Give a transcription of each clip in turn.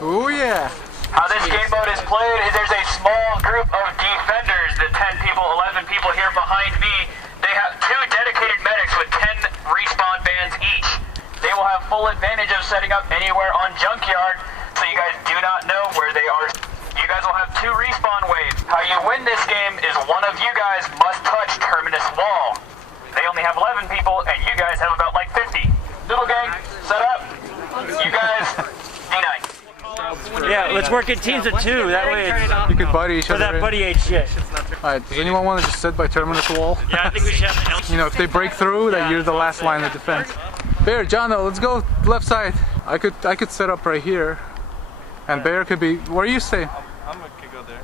Oh yeah. How this game mode is played is there's a small group of defenders, the 10 people, 11 people here behind me. They have 2 dedicated medics with 10 respawn bands each. They will have full advantage of setting up anywhere on Junkyard, so you guys do not know where they are. You guys will have 2 respawn waves. How you win this game is one of you guys must touch Terminus wall. They only have 11 people, and you guys have about like 50. Little gang, set up. You guys, D9. Yeah, let's work in teams of 2. That way it's You could buddy each for other. that buddy age shit. Alright, does anyone want to just sit by Terminus wall? Yeah, I think we should have You know, if they break through, that you're the last line of defense. Bear, Jono, let's go left side. I could set up right here. And Bear could be, where are you staying? I'm gonna go there.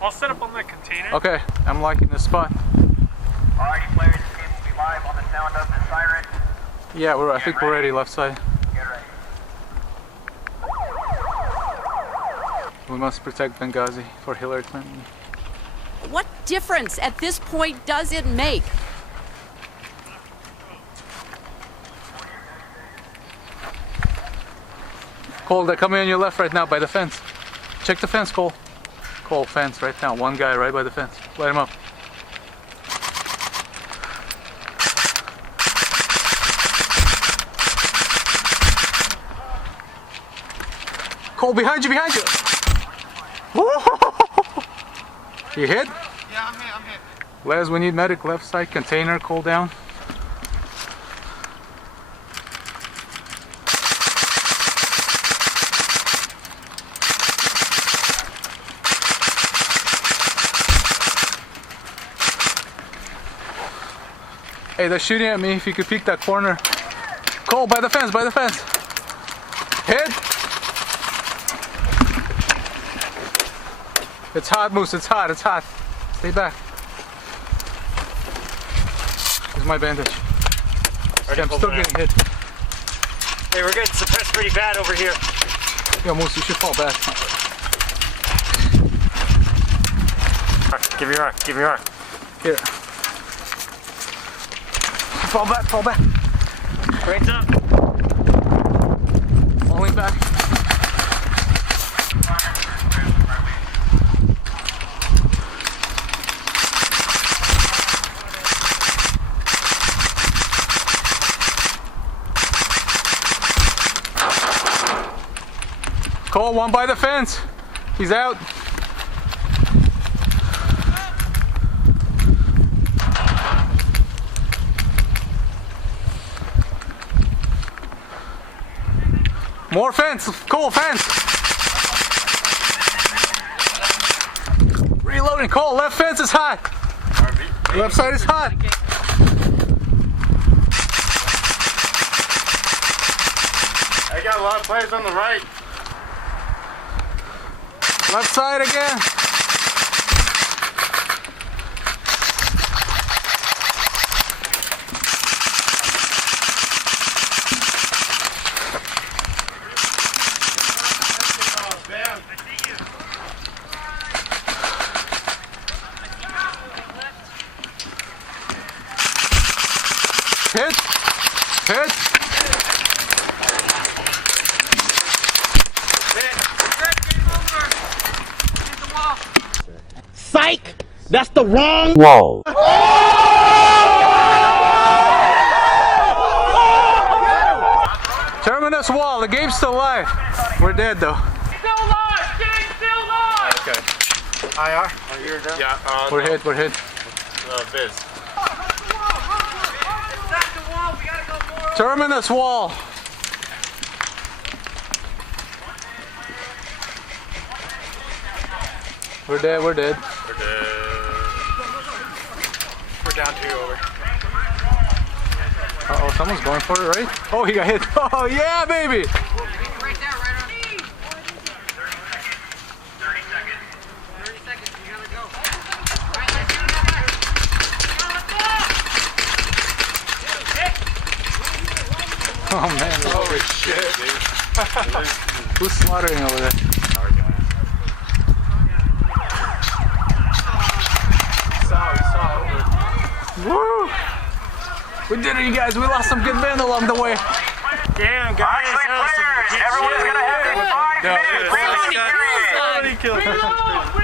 I'll set up on that container. Okay, I'm liking this spot. Alrighty, players, this game will be live on the sound of the siren. Yeah, I think we're ready left side. Get ready. We must protect Benghazi for Hillary Clinton. What difference at this point does it make? Cole, they're coming on your left right now by the fence. Check the fence, Cole. Cole, fence right now. One guy right by the fence. Light him up. Cole, behind you, behind you! You hit? Yeah, I'm hit. Les, we need medic left side container, Cole down. Hey, they're shooting at me. If you could peek that corner. Cole, by the fence, by the fence. Hit. It's hot, Moose. It's hot. It's hot. Stay back. Here's my bandage. I'm still getting hit. Hey, we're getting suppressed pretty bad over here. Yo, Moose, you should fall back. Give me your arm. Give me your arm. Here. Fall back, fall back. Brains up. Falling back. Cole, one by the fence. He's out. More fence. Cole, fence. Reloading. Cole, left fence is hot. Left side is hot. I got a lot of players on the right. Left side again. Hit. Hit. Psych! That's the wrong wall. Terminus wall. The game's still alive. We're dead though. Still alive! Gang, still alive! Okay. IR? Oh, you're down? Yeah, We're hit. We're hit. Biz. Terminus wall. We're dead. We're dead. We're dead. We're down 2 over. Uh-oh, someone's going for it, right? Oh, he got hit. Oh, yeah, baby. Right there, right on. 30 seconds. 30 seconds, you gotta go. Oh, man. Holy shit, dude. Who's slaughtering over there? Woo! We did it, you guys. We lost some good men along the way. Damn, guys. Actually, that was some players, legit everyone's shit. gonna have a 5 recommend. Somebody killed him.